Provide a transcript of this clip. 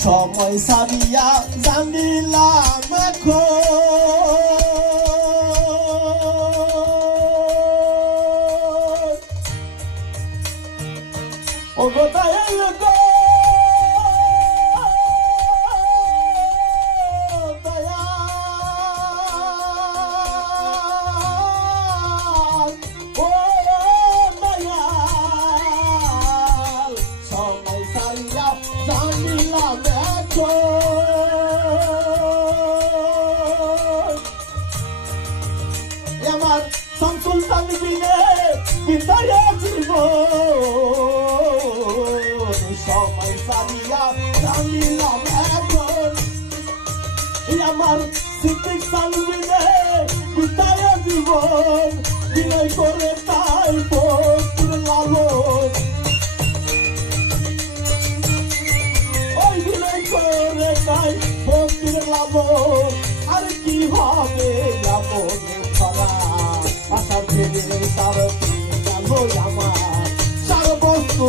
সময় সারিয়া জানিলাম এখন ও গো দয়াল গো আমার শামসুল তানবীরে বিদায় জীবন সময় সারিয়া জানিলাম এখন আমার সিদ্দিক তানবীরে বিদায় জীবন বিনয় করে তাই ভক্তির লালন ওই বিনয় করে তাই ভক্তির লালন আর কি হবে এমন আশা ফেলে সারা আমার সারা বস্তু